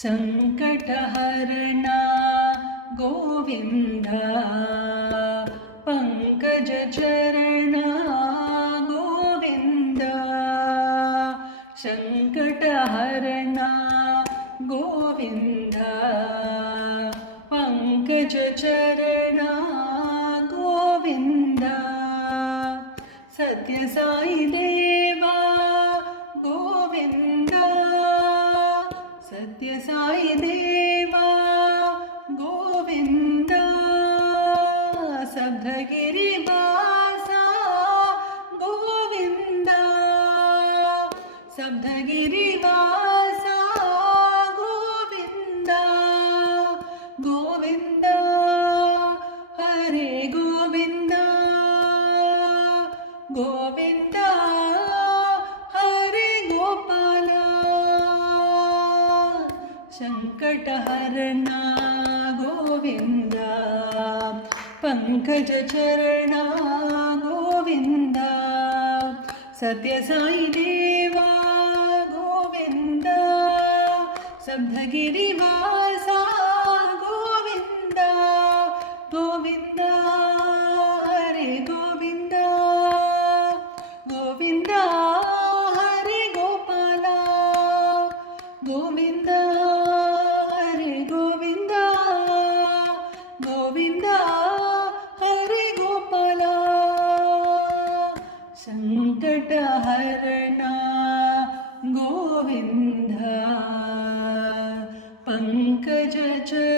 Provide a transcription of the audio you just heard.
सङ्कटहरणा Govind पङ्कजचरणा Govind सङ्कटहरणा Govind पङ्कजचरणा Govind Sathya Sai Deva Govind Sathya Sai Deva Govind सप्तगिरिवासा Govind सप्तगिरिवासा Govind Govind Hare Govind Govind Hare Gopal शङ्कटहरणा Govind पङ्कजचरणा Govind Sathya Sai Deva Govind सप्तगिरिवासा Govind Govind Hare Govind Govind Hare Gopal Govind Hare Govind Govind Hare Gopal सङ्कटहरणा Govind पङ्कजचरणा